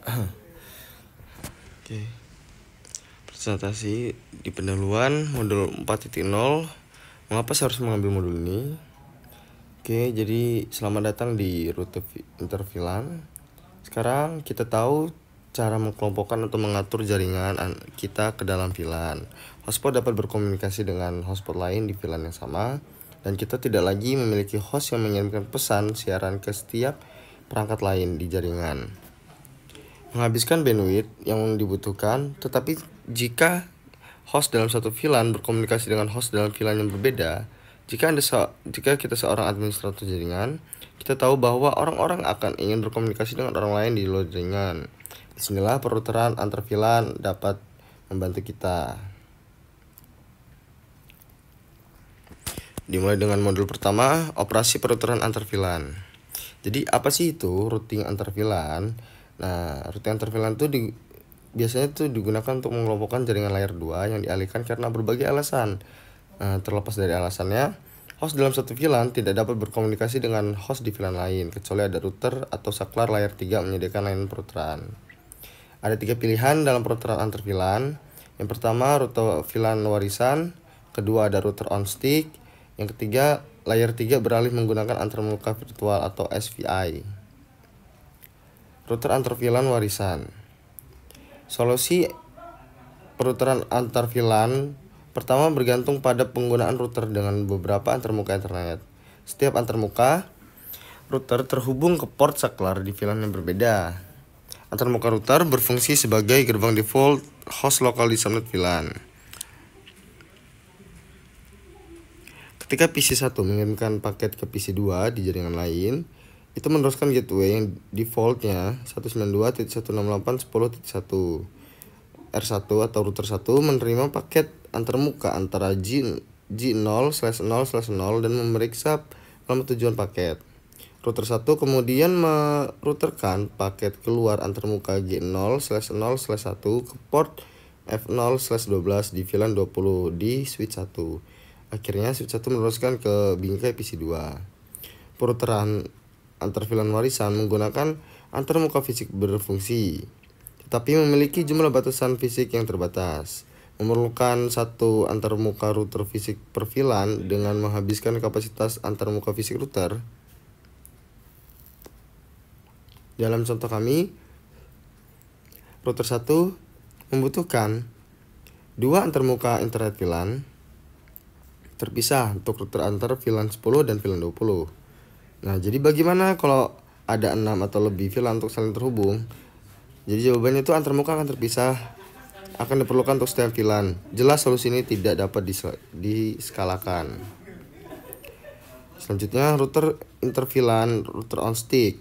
Oke. Presentasi di pendahuluan modul 4.0. Mengapa saya harus mengambil modul ini? Oke, jadi selamat datang di rute interVLAN. Sekarang kita tahu cara mengelompokkan atau mengatur jaringan kita ke dalam VLAN. Hotspot dapat berkomunikasi dengan hotspot lain di VLAN yang sama, dan kita tidak lagi memiliki host yang mengirimkan pesan siaran ke setiap perangkat lain di jaringan, menghabiskan bandwidth yang dibutuhkan. Tetapi jika host dalam satu VLAN berkomunikasi dengan host dalam VLAN yang berbeda, jika kita seorang administrator jaringan, kita tahu bahwa orang-orang akan ingin berkomunikasi dengan orang lain di luar jaringan. Disinilah peruteran antar VLAN dapat membantu kita. Dimulai dengan modul pertama, operasi peruteran antar VLAN. Jadi apa sih itu routing antar VLAN? Nah, routing antar VLAN itu biasanya digunakan untuk mengelompokkan jaringan layer 2 yang dialihkan karena berbagai alasan. Terlepas dari alasannya, host dalam satu VLAN tidak dapat berkomunikasi dengan host di VLAN lain, kecuali ada router atau saklar layer 3 menyediakan layanan peruteran. Ada 3 pilihan dalam peruteran antar VLAN. Yang pertama, rute VLAN warisan. Kedua, ada router on stick. Yang ketiga, layer 3 beralih menggunakan antarmuka virtual atau SVI. Router antar VLAN warisan. Solusi peruteran antar VLAN pertama bergantung pada penggunaan router dengan beberapa antarmuka internet. Setiap antarmuka router terhubung ke port saklar di VLAN yang berbeda. Antarmuka router berfungsi sebagai gerbang default host lokal di subnet VLAN. Ketika PC1 mengirimkan paket ke PC2 di jaringan lain, itu meneruskan gateway yang defaultnya 192.168.10.1. R1 atau router 1 menerima paket antarmuka antara G0/0/0 dan memeriksa alamat tujuan paket. Router 1 kemudian meruterkan paket keluar antarmuka G0/0/1 ke port F0/12 di VLAN 20 di switch 1. Akhirnya switch 1 meneruskan ke bingkai PC2. Peruteran antar VLAN warisan menggunakan antarmuka fisik berfungsi, tetapi memiliki jumlah batasan fisik yang terbatas. Memerlukan satu antarmuka router fisik per VLAN dengan menghabiskan kapasitas antarmuka fisik router. Dalam contoh kami, router 1 membutuhkan 2 antarmuka internet VLAN terpisah untuk router antar VLAN 10 dan VLAN 20. Nah, jadi bagaimana kalau ada 6 atau lebih VLAN untuk saling terhubung? Jadi jawabannya itu antarmuka akan terpisah, akan diperlukan untuk setiap VLAN. Jelas solusi ini tidak dapat diskalakan. Selanjutnya, router interVLAN, router on stick.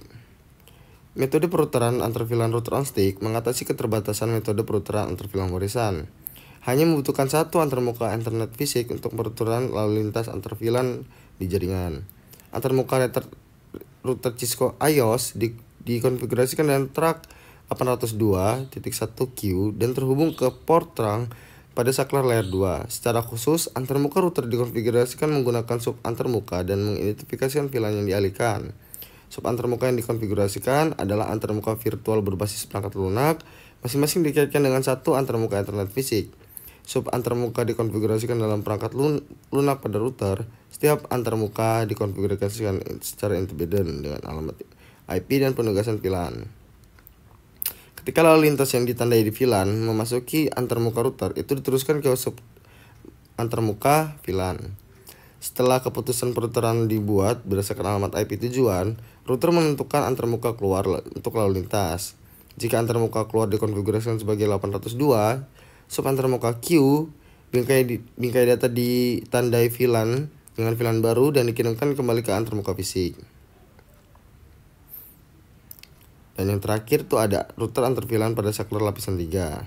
Metode peruteran antar VLAN router on stick mengatasi keterbatasan metode peruteran antar VLAN warisan. Hanya membutuhkan satu antarmuka internet fisik untuk peruteran lalu lintas antar VLAN di jaringan. Antarmuka router Cisco iOS dikonfigurasikan dengan track 802.1Q dan terhubung ke port terang pada saklar layer 2. Secara khusus, antarmuka router dikonfigurasikan menggunakan sub antarmuka dan mengidentifikasikan VLAN yang dialihkan. Sub antarmuka yang dikonfigurasikan adalah antarmuka virtual berbasis perangkat lunak, masing-masing dikaitkan dengan satu antarmuka internet fisik. Sub antarmuka dikonfigurasikan dalam perangkat lunak pada router. Setiap antarmuka dikonfigurasikan secara independen dengan alamat IP dan penugasan VLAN. Ketika lalu lintas yang ditandai di VLAN memasuki antarmuka router, itu diteruskan ke sub antarmuka VLAN. Setelah keputusan peruteran dibuat berdasarkan alamat IP tujuan, router menentukan antarmuka keluar untuk lalu lintas. Jika antarmuka keluar dikonfigurasikan sebagai 802, sub antarmuka Q, bingkai data ditandai VLAN dengan VLAN baru dan dikirimkan kembali ke antarmuka fisik. Dan yang terakhir tuh ada router antar VLAN pada saklar lapisan 3.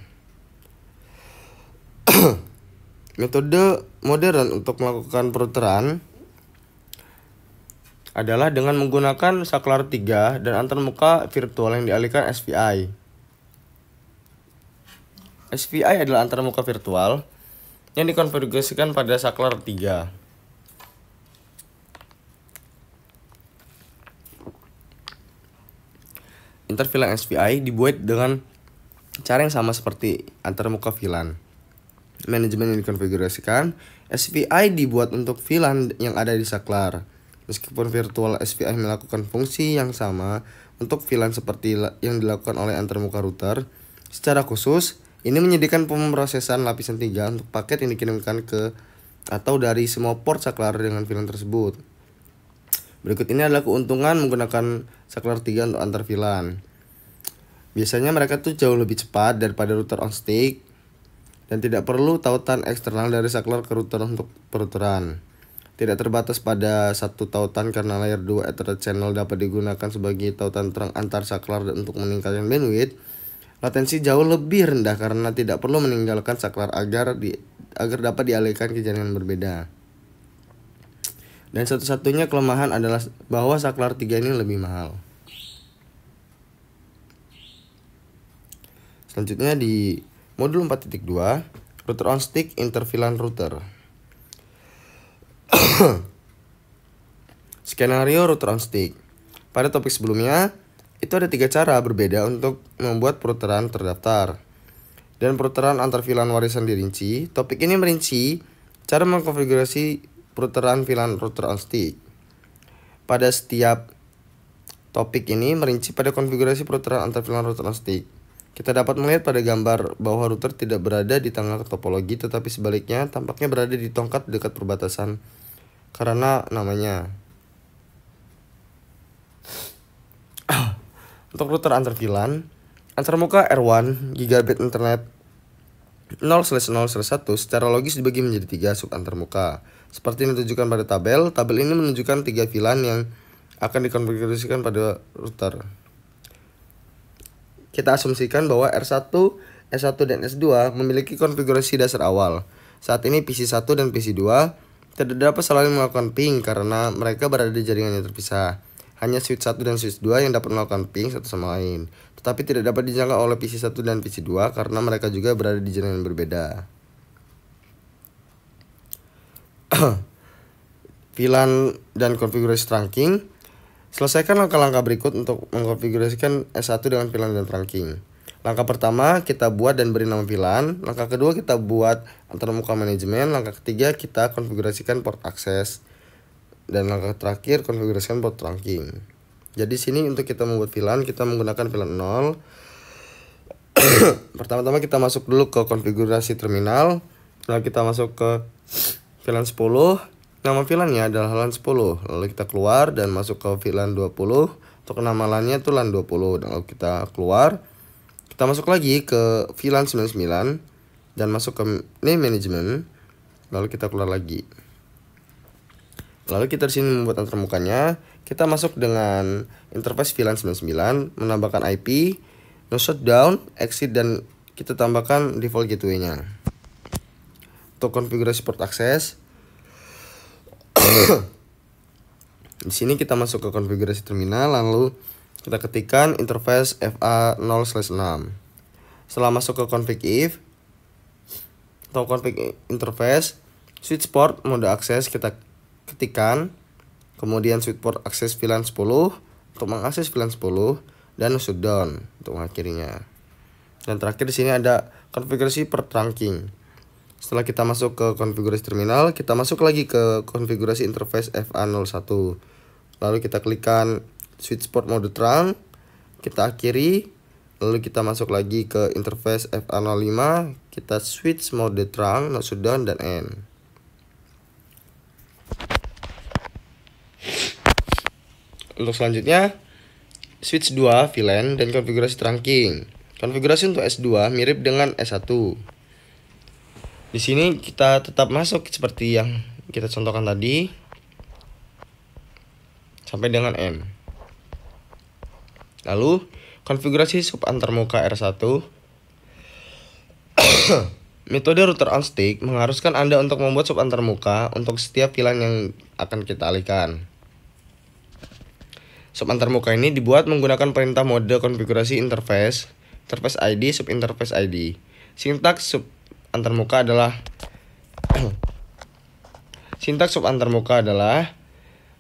Metode modern untuk melakukan peruteran adalah dengan menggunakan saklar 3 dan antarmuka virtual yang dialihkan SVI. SVI adalah antarmuka virtual yang dikonfigurasikan pada saklar 3. interVLAN SVI dibuat dengan cara yang sama seperti antarmuka VLAN. Manajemen yang dikonfigurasikan, SVI dibuat untuk VLAN yang ada di saklar. Meskipun virtual SVI melakukan fungsi yang sama untuk VLAN seperti yang dilakukan oleh antarmuka router, secara khusus ini menyediakan pemrosesan lapisan 3 untuk paket yang dikirimkan ke atau dari semua port saklar dengan VLAN tersebut. Berikut ini adalah keuntungan menggunakan saklar 3 untuk antar VLAN. Biasanya mereka tuh jauh lebih cepat daripada router on stick dan tidak perlu tautan eksternal dari saklar ke router untuk perouteran. Tidak terbatas pada satu tautan karena layer 2 Ethernet channel dapat digunakan sebagai tautan terang antar saklar untuk meningkatkan bandwidth. Latensi jauh lebih rendah karena tidak perlu meninggalkan saklar agar dapat dialihkan ke jaringan berbeda. Dan satu-satunya kelemahan adalah bahwa saklar 3 ini lebih mahal. Selanjutnya di modul 4.2, router on stick interVLAN router. Skenario router on stick. Pada topik sebelumnya, itu ada 3 cara berbeda untuk membuat perouteran terdaftar. Dan perouteran antar VLAN warisan dirinci. Topik ini merinci cara mengkonfigurasi perouteran VLAN router on stick. Pada setiap topik ini merinci pada konfigurasi perouteran antar VLAN router on stick. Kita dapat melihat pada gambar bahwa router tidak berada di tengah topologi, tetapi sebaliknya tampaknya berada di tongkat dekat perbatasan karena namanya. Untuk router antar VLAN, antarmuka R1 gigabit internet 0/0/1 secara logis dibagi menjadi 3 sub antarmuka. Seperti yang ditunjukkan pada tabel. Tabel ini menunjukkan 3 VLAN yang akan dikonfigurasikan pada router. Kita asumsikan bahwa R1, S1, dan S2 memiliki konfigurasi dasar awal. Saat ini PC1 dan PC2 tidak dapat saling melakukan ping karena mereka berada di jaringan yang terpisah. Hanya switch 1 dan switch 2 yang dapat melakukan ping satu sama lain. Tetapi tidak dapat dijangkau oleh PC1 dan PC2 karena mereka juga berada di jaringan yang berbeda. VLAN dan konfigurasi trunking. Selesaikan langkah-langkah berikut untuk mengkonfigurasikan S1 dengan VLAN dan trunking. Langkah pertama, kita buat dan beri nama VLAN. Langkah kedua, kita buat antarmuka manajemen. Langkah ketiga, kita konfigurasikan port akses. Dan langkah terakhir, konfigurasikan port trunking. Jadi sini untuk kita membuat VLAN, kita menggunakan VLAN 0. Pertama-tama kita masuk dulu ke konfigurasi terminal. Lalu kita masuk ke VLAN 10. Nama VLAN-nya adalah LAN 10. Lalu kita keluar dan masuk ke VLAN 20. Untuk nama LAN-nya itu LAN 20. Dan lalu kita keluar. Kita masuk lagi ke VLAN 99 dan masuk ke name management. Lalu kita keluar lagi. Lalu kita di sini membuat antarmukanya. Kita masuk dengan interface VLAN 99, menambahkan IP, no shutdown, exit, dan kita tambahkan default gateway-nya. Untuk konfigurasi port akses, di sini kita masuk ke konfigurasi terminal, lalu kita ketikkan interface FA0/6. Setelah masuk ke config if atau config interface, switch port mode akses kita ketikkan, kemudian switch port akses VLAN 10 untuk mengakses VLAN 10 dan shutdown untuk mengakhirinya. Dan terakhir di sini ada konfigurasi per trunking. Setelah kita masuk ke konfigurasi terminal, kita masuk lagi ke konfigurasi interface FA01. Lalu kita klikkan switch port mode trunk, kita akhiri, lalu kita masuk lagi ke interface FA05, kita switch mode trunk, no shutdown, dan end. Untuk selanjutnya, switch 2 VLAN dan konfigurasi trunking. Konfigurasi untuk S2 mirip dengan S1. Di sini kita tetap masuk seperti yang kita contohkan tadi sampai dengan M. Lalu konfigurasi sub antarmuka R1. Metode router on stick mengharuskan Anda untuk membuat sub antarmuka untuk setiap VLAN yang akan kita alihkan. Sub antarmuka ini dibuat menggunakan perintah mode konfigurasi interface ID, sub interface ID. Sintaks sub antarmuka adalah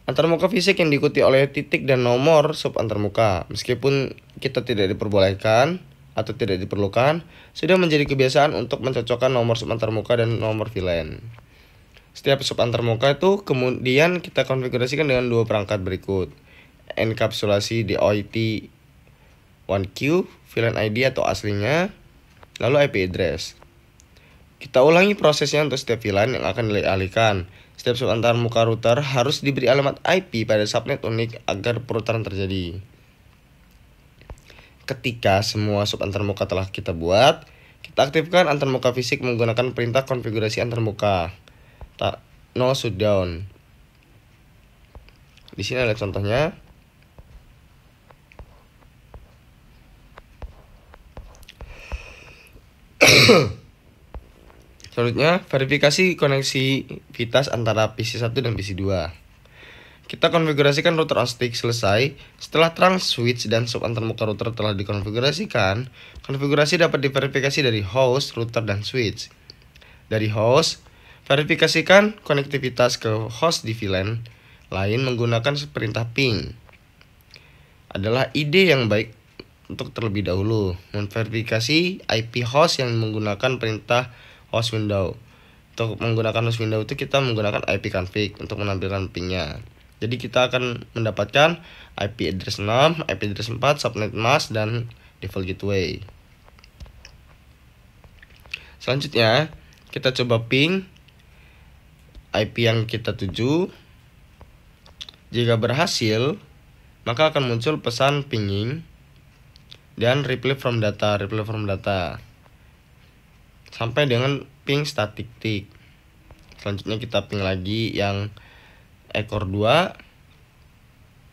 antarmuka fisik yang diikuti oleh titik dan nomor sub antarmuka. Meskipun kita tidak diperbolehkan atau tidak diperlukan, sudah menjadi kebiasaan untuk mencocokkan nomor sub antarmuka dan nomor VLAN. Setiap sub antarmuka itu kemudian kita konfigurasikan dengan dua perangkat berikut: enkapsulasi di OIT 1Q, VLAN ID atau aslinya, lalu IP address. Kita ulangi prosesnya untuk setiap VLAN yang akan dialihkan. Setiap sub antarmuka router harus diberi alamat IP pada subnet unik agar perputaran terjadi. Ketika semua sub antarmuka telah kita buat, kita aktifkan antarmuka fisik menggunakan perintah konfigurasi antarmuka no shutdown. Di sini ada contohnya. Selanjutnya, verifikasi koneksivitas antara PC1 dan PC2. Kita konfigurasikan router on stick selesai. Setelah trunk switch dan sub antarmuka router telah dikonfigurasikan, konfigurasi dapat diverifikasi dari host, router, dan switch. Dari host, verifikasikan konektivitas ke host di VLAN lain menggunakan perintah ping. Adalah ide yang baik untuk terlebih dahulu memverifikasi IP host yang menggunakan perintah host window. Untuk menggunakan host window itu kita menggunakan IP config untuk menampilkan pingnya. Jadi kita akan mendapatkan IP address 6, IP address 4, subnet mask, dan default gateway. Selanjutnya kita coba ping IP yang kita tuju. Jika berhasil, maka akan muncul pesan pinging dan reply from data sampai dengan ping static tick. Selanjutnya kita ping lagi yang ekor 2.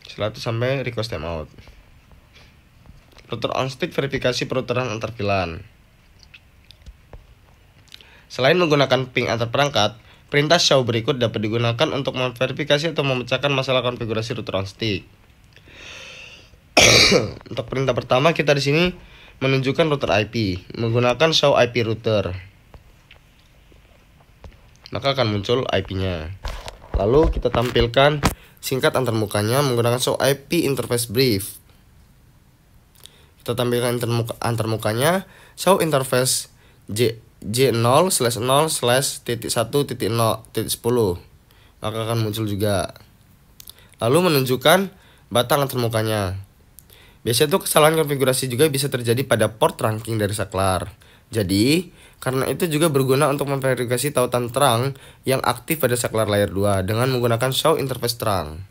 Setelah itu sampai request timeout. Router on stick verifikasi perouteran antar VLAN. Selain menggunakan ping antar perangkat, perintah show berikut dapat digunakan untuk memverifikasi atau memecahkan masalah konfigurasi router on stick. Untuk perintah pertama, kita di sini menunjukkan router IP menggunakan show IP router. Maka akan muncul IP-nya. Lalu kita tampilkan singkat antarmukanya menggunakan show IP interface brief. Kita tampilkan antarmukanya show interface J0/0/1.10. Maka akan muncul juga. Lalu menunjukkan batang antarmukanya. Biasanya itu kesalahan konfigurasi juga bisa terjadi pada port trunking dari saklar. Jadi, karena itu juga berguna untuk memverifikasi tautan terang yang aktif pada saklar layer 2 dengan menggunakan show interface terang.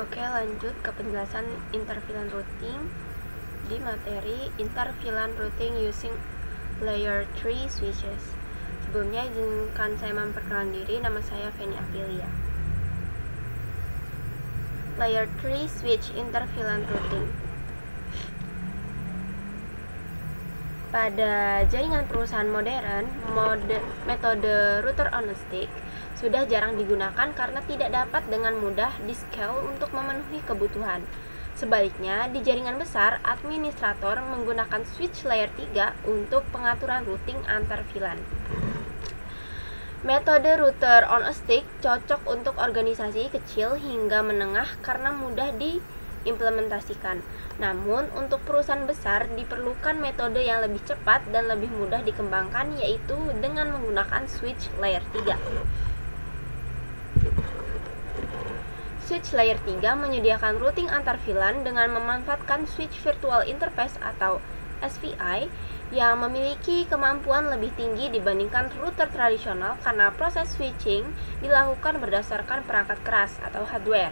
Oke, lanjut ke penjelasan inter-VLAN routing di materi inter-VLAN routing using layer 3 switches. Sebelumnya izinkan saya memperkenalkan diri, nama saya Feni Aprilia. Layer 3 switch inter-VLAN routing. Pada jaringan perusahaan modern, metode router on a stick sudah jarang digunakan karena tidak dapat dengan mudah di-scale untuk memenuhi kebutuhan. Sebaliknya, di jaringan besar, administrator menggunakan switch layer 3 untuk pengaturan routing antar VLAN. Metode router on a stick cocok untuk organisasi kecil hingga menengah karena mudah diimplementasikan. Namun, untuk perusahaan besar diperlukan metode yang lebih cepat dan lebih mudah dikembangkan, yaitu dengan menggunakan switch layer 3. Switch layer 3 menyediakan routing antar VLAN dengan memanfaatkan switch virtual interface atau SVI yang memiliki kemampuan lebih tinggi dibandingkan router tradisional karena proses switching dilakukan berdasarkan perangkat keras atau hardware.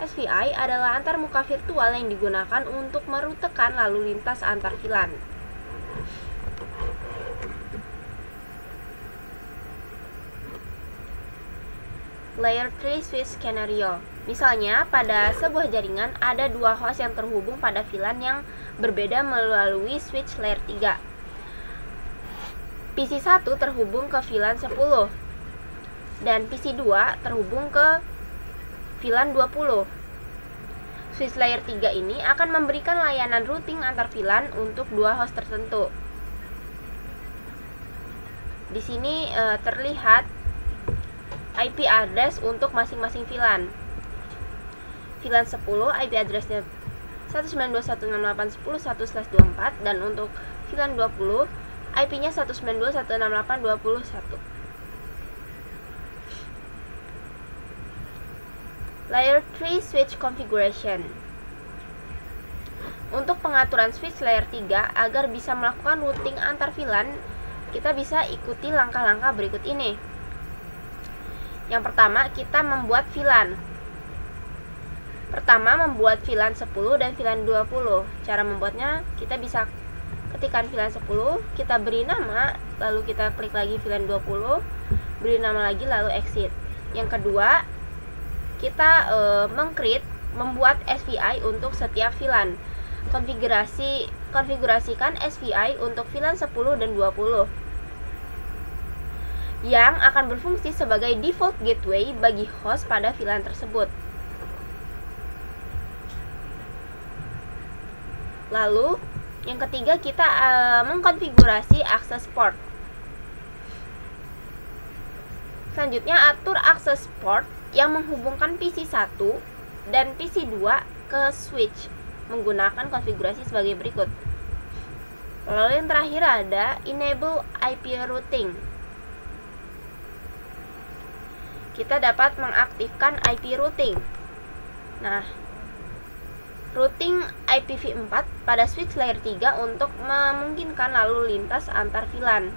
SVI adalah antarmuka virtual yang digunakan untuk merutekan lalu lintas antar VLAN. Layer 3 switch scenario. Misalnya, pada sebuah jaringan ada dua host yang terhubung pada VLAN yang berbeda melalui switch layer 3. PC1 terhubung ke VLAN 10 dan PC2 terhubung ke VLAN 20. Switch layer 3 ini akan memberikan layanan routing antar VLAN untuk dua host tertentu. Di sini terlihat IP address untuk masing-masing VLAN. VLAN 10 IP addressnya 192.168.10.1/24 dan untuk VLAN 20 IP-nya 192.168.21. Layer 3 switch configuration. Untuk pengaturan switch layer 3 agar bisa melakukan routing antar VLAN, kita bisa ikuti langkah-langkah berikut ini. Yang pertama, kita membuat VLAN. Pertama, membuat VLAN 10 dan VLAN 20. Cara membuatnya, kita bisa ketikkan VLAN 10, kita beri nama, lalu kita klik lagi VLAN 20, beri nama lagi, lalu exit. Yang kedua, kita membuat SVI untuk setiap VLAN. Konfigurasikan SVI untuk VLAN 10 dan 20 yang akan berfungsi sebagai default gateway bagi host pada VLAN tersebut. Lalu, yang ketiga, kita mengkonfigurasi akses port. Selanjutnya, atur akses port yang menghubungkan PC 1 dan PC 2 ke switch menggunakan konfigurasi sebagai berikut. Lalu yang terakhir ada enable IP routing. Kita dapat mengaktifkan IP routing. Nah, routing IPv4 pada switch layer 3 untuk memungkinkan lalu lintas antar VLAN.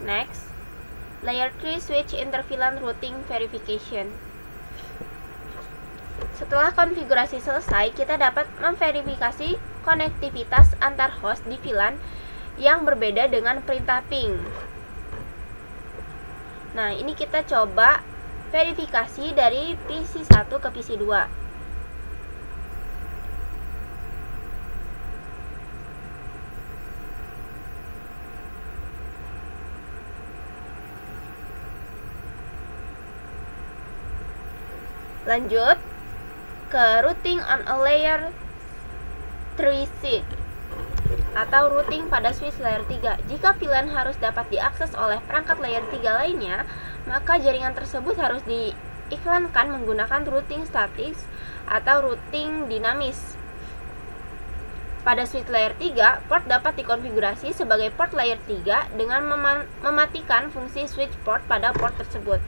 Next, layer 3 switch inter-VLAN routing verification. Setelah konfigurasi selesai, kita dapat memverifikasi konektivitas antar host di VLAN yang berbeda dengan perintah ping. Nah, ini kita coba verifikasi dari PC 1 ke PC 2. Lanjut ke routing on a layer 3 switch atau routing pada switch layer 3. Jika VLAN harus dapat diakses oleh perangkat layer 3 lainnya, maka jaringan tersebut harus diiklankan menggunakan routing statis atau routing dinamis. Pada switch layer 3, port dapat dikonfigurasi sebagai port layer 3 dengan mematikan fungsi switch port pada port tersebut.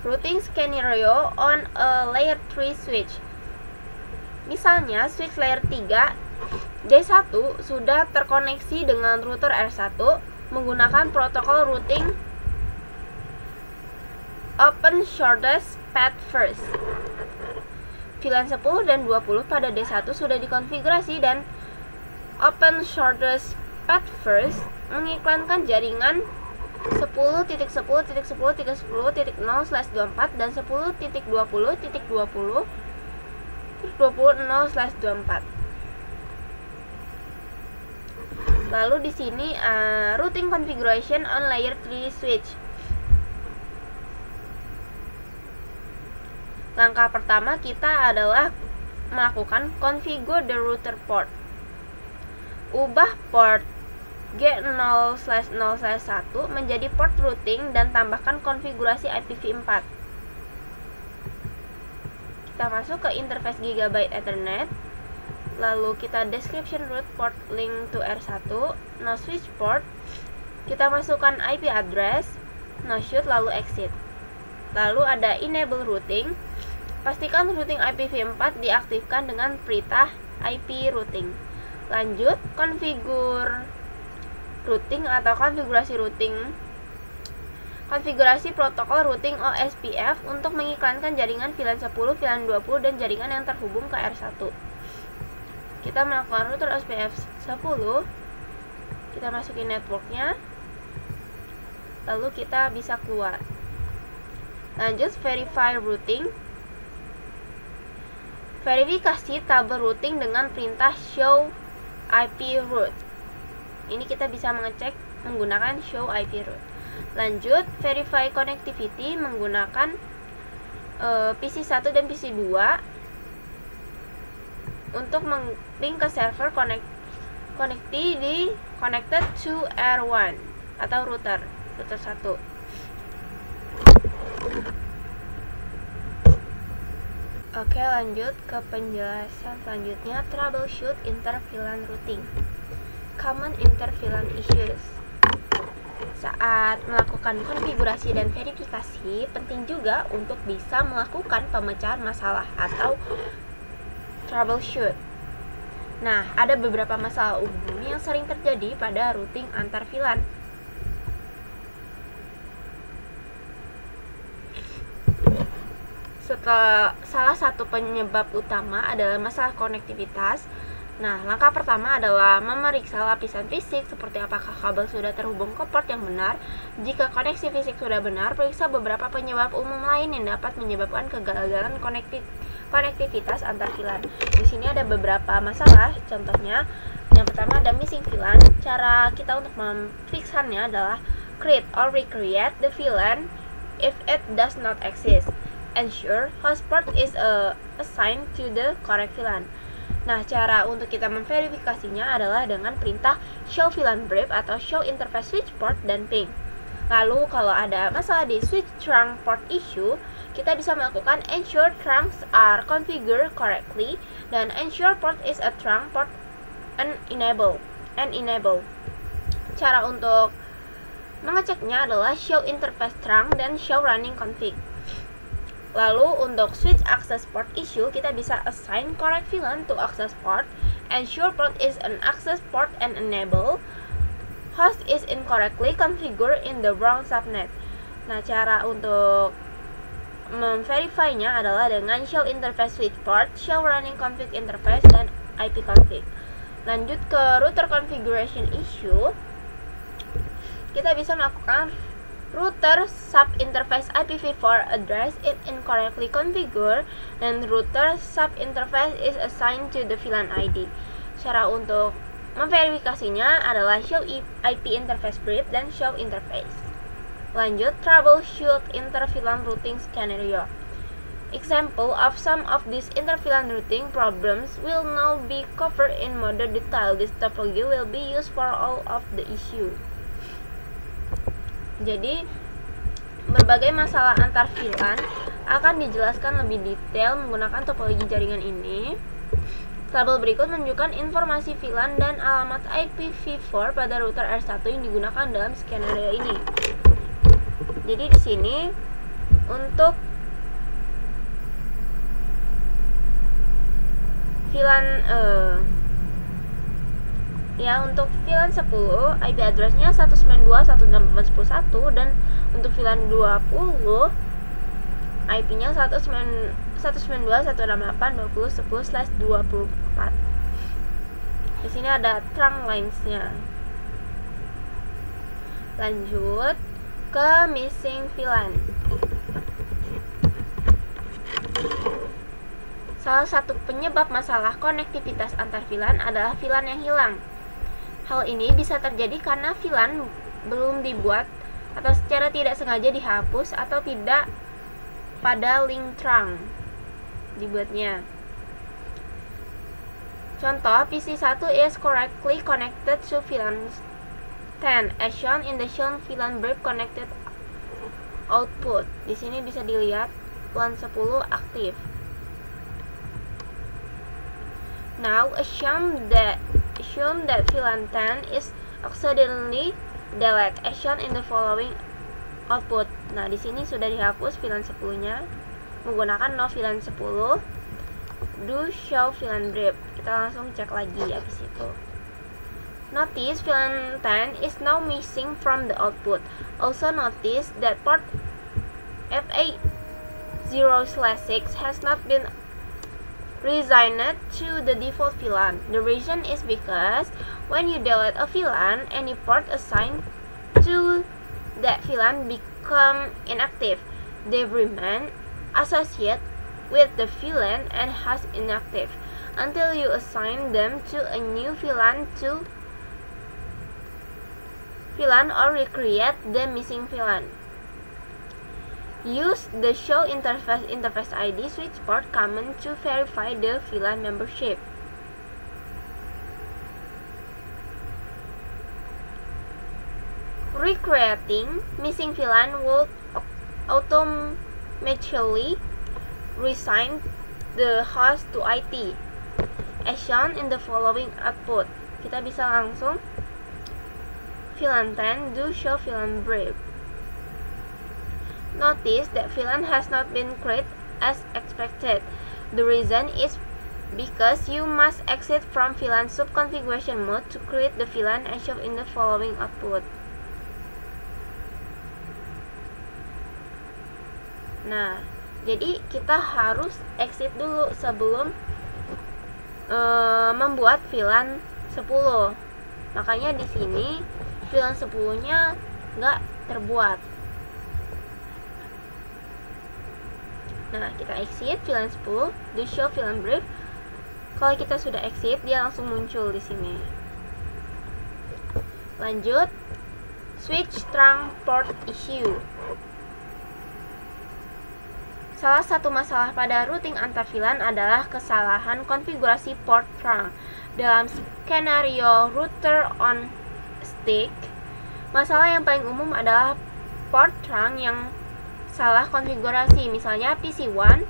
Routing scenario on a layer 3 switch. Misalnya, switch layer 3 D1 sudah terkoneksi dengan router R1 menggunakan protokol routing Open Shortest Path First. VLAN 10 dan 20 pada D1 sudah dikonfigurasi dan Open Shortest Path First mengiklankan jaringan 10.10.10.10.0/24 dan 10.20.20.20/24. Lalu di sini routing configuration on layer 3 switch. Langkah pertama kita adalah melakukan configure the router port. Ubah port G0/0/1 menjadi port routing dan tambahkan konfigurasi IPv4. Kita masuk ke interface Gigabyte Ethernet, lalu kita description route port link to R1, no switch port, kita masukkan IP address, no shoot, lalu exit. Lalu ada enable routing, pastikan routing IPv4 diaktifkan dengan perintah IP routing. Lanjut, configure routing atau konfigurasi routing. Konfigurasi protokol routing OSPF untuk mengiklankan jaringan VLAN 10, VLAN 20 dan jaringan yang terhubung ke R1. Kita melakukan router OSPF 10. Kita masukin networknya. Lalu kita bisa keluar. Lanjut, verify routing. Verifikasi tabel routing dengan perintah show IP route. Ini kita bisa mengecek menggunakan show IP route. Lanjut, verify connectivity menggunakan PC1 dan PC2 untuk meng-ping ke server connected to R1 atau router 1. Oke, lanjut ke penjelasan selanjutnya, troubleshoot inter-VLAN routing. Common inter-VLAN issues. Saat melakukan konfigurasi dan verifikasi, penting juga untuk bisa melakukan pemecahan masalah atau troubleshoot. Nah, ada beberapa masalah umum yang sering terjadi pada routing antar VLAN. Salah satu penyebab utama adalah masalah konektivitas. Nah, langkah pertama adalah memeriksa lapisan fisik seperti apakah kabel sudah terhubung ke port yang benar. Jika koneksi fisik sudah benar, periksa beberapa penyebab umum lain yang dapat menyebabkan kegagalan konektivitas antar VLAN. Di sini ada beberapa masalah, contohnya yang pertama ada missing VLAN. Cara kita untuk memfixkannya adalah create or recreate the VLAN if it does not exist. Ensure host port is assigned to the correct VLAN. Nah, cara untuk kita memverifikasinya adalah dengan perintah show VLAN brief atau show interface switch port dan ping. Lalu kalau ada masalah di switch trunk port issue, kita bisa melakukan ensure trunks are configured correctly dan ensure port is a trunk port and enable. Cara untuk mengeceknya adalah show interface trunk dan show running config. Lalu untuk switch access port issue, kita bisa assign correct VLAN to access port, ensure port is an access port and enable, host is incorrectly configured in the wrong subnet. Nah, cara untuk memverify-nya adalah dengan show interface switch port, show running config interface, dan IP config. Lanjut ke router configuration issue, kita bisa melakukan router sub-interface IPv4 address is incorrectly configured dan router sub-interface is assigned to the VLAN ID. Cara untuk memverifikasinya adalah show IP interface brief dan show interface. Lanjut, troubleshoot inter-VLAN routing scenario. Example of some of these inter-VLAN routing problems will now be covered in more detail. This topology will be used for all of the issue. Jadi, berbagai masalah antar VLAN akan dijelaskan lebih detail menggunakan topologi jaringan ini. Tabel berikut menunjukkan informasi VLAN dan alamat IPv4 pada router R1 yang digunakan dalam skenario ini. Jadi di sini untuk VLAN untuk VLAN 10 IP address-nya 192.168.10.1 dan untuk VLAN 20 IP-nya 192.168.20.10/24. Di sini ada trunk lines-nya. Lanjut ke missing VLAN. Salah satu penyebab masalah konektivitas antar VLAN adalah VLAN yang hilang. Hal ini bisa terjadi karena VLAN belum dibuat atau secara tidak sengaja dihapus atau tidak pada link trunk dibuatnya. Contoh, PC1 is correctly connected to VLAN 10 as shown in the shown VLAN brief connected output. Di sini bisa dilihat VLAN 10 aktif. Now assume that VLAN 10 is accidentally deleted as shown in the following output. Nah, di sini sudah dihapus VLAN 10-nya menggunakan no VLAN 10. Do show VLAN brief. Kita langsung cek lagi habis itu. Notice VLAN 10 is now missing from the output. Also notice that port FA0/6 has not been reassigned to the default VLAN. The reason is because when you delete a VLAN, any port assigned to that VLAN become inactive. They remain associated with the VLAN and has inactive until you assign them to a new VLAN or recreate the missing VLAN. Use the show interface ID switch port command to verify the VLAN membership. Recreating missing VLAN will automatically reassign the host to IT, as shown in the following output. Kita bisa langsung VLAN 10 do show VLAN brief. Notice that VLAN has not been created as expected. The reason is because you must exit from VLAN subconfiguration mode to create the VLAN as shown in the following output. Nah, jadi kita harus exit dulu sebelum membuat VLAN 10. Makanya di sini VLAN 10-nya nggak terbuat. Nah, kita exit VLAN 10, do show VLAN brief. Kalau kita sudah exit, dia langsung muncul di sini. Lanjut, switch trunk port issue. Salah satu masalah pada routing antar VLAN adalah kesalahan konfigurasi port trunk. Dalam skenario router on stick, masalah yang paling umum adalah port trunk yang salah konfigurasi. Misalnya PC1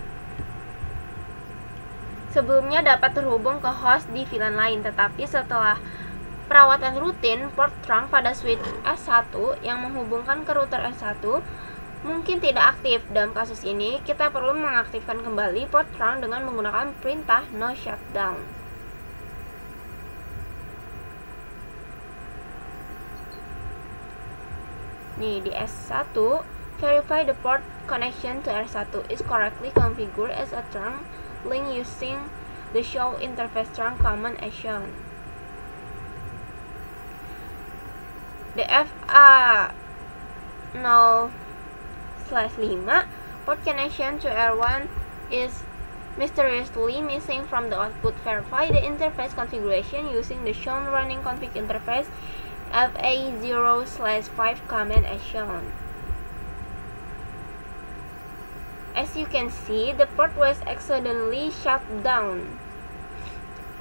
sebelumnya dapat terhubung ke host di VLAN lain, tetapi setelah perawatan rutin, port trunk pada switch S1 yang menghubungkan ke router S1 mungkin tidak aktif. Dalam kasus ini, kita perlu mengaktifkan kembali port trunk dengan menggunakan perintah no shutdown. Nih, di S1, verify the port connection to R1 is correctly configured as a trunk link using the show interface trunk command as shown. The FA0/5 port connection to R1 is mysteriously missing from the output. Verify the interface configuration using the shown running config interface FA0/5 command as shown. As you can see, the port was accidentally shut down.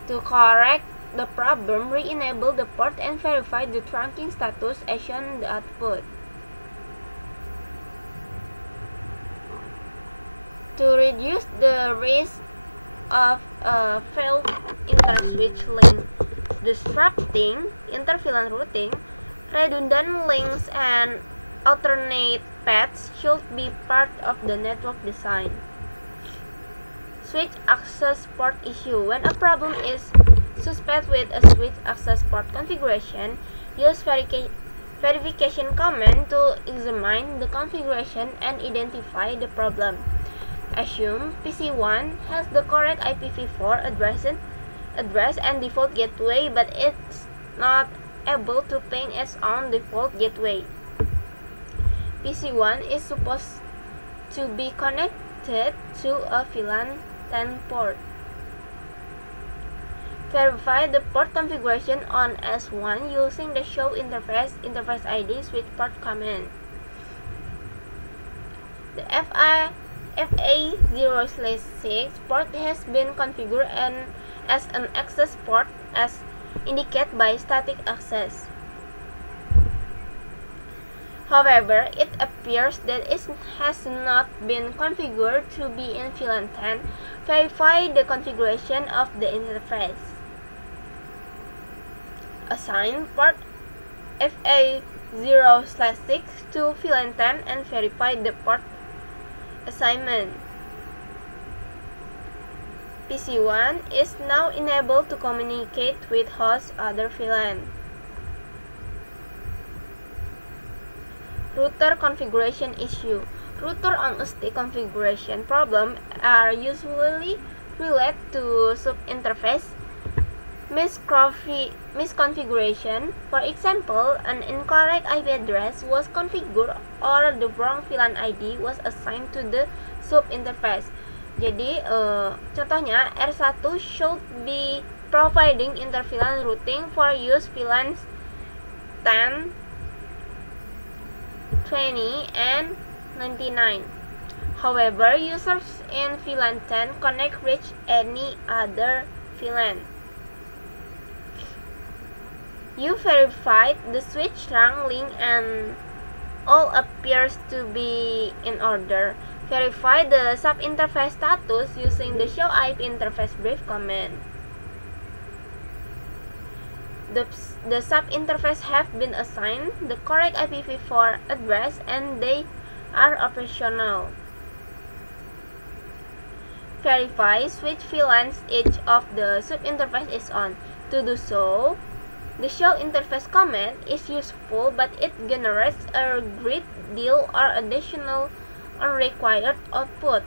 To correct the problem, re-enable the port and verify the trunking status as shown in the output. To reduce the risk of a failed inter-switch link disrupting inter-VLAN routing, redundant links and alternate paths should be part of the network design. Switch access port issue. When a problem is suspect with a switch access port configuration, use verification command to examine the configuration and identify the problem. Assume PC1 has the correct IPv4 address and default gateway, but it's not able to ping its own default gateway. PC1 is supposed to be connected to a VLAN 10 port. Verify the port configuration on S1 using the show interface ID switch port command. The FA0/6 port has been configured as an access port as indicated by static access. However, it appears that it has not been configured to be in VLAN 10. Verify the configuration of the interface. Assign port FA0/6 to VLAN 10 and verify the port assignment. PC1 is now enabled to communicate with host other VLAN. Router configuration issue. Router on a stick configuration problem are usually related to sub-interface misconfiguration. For example, an incorrect IP address was configured or the wrong VLAN ID was assigned to the sub-interface. Jadi, contohnya R1 should be providing inter-VLAN routing for use VLAN 10, 20, and 99. However, users in VLAN 10 cannot reach any other VLAN. You verified the switch trunk link and all appears to be in order. Verify the sub-interface status using the show IP interface brief command. The sub-interface have been assigned the correct IPv4 address and they are operational. Verify switch VLANs each of the sub-interface is on. To do so, the show interface command is useful, but it generates a great deal or additional unrequired output.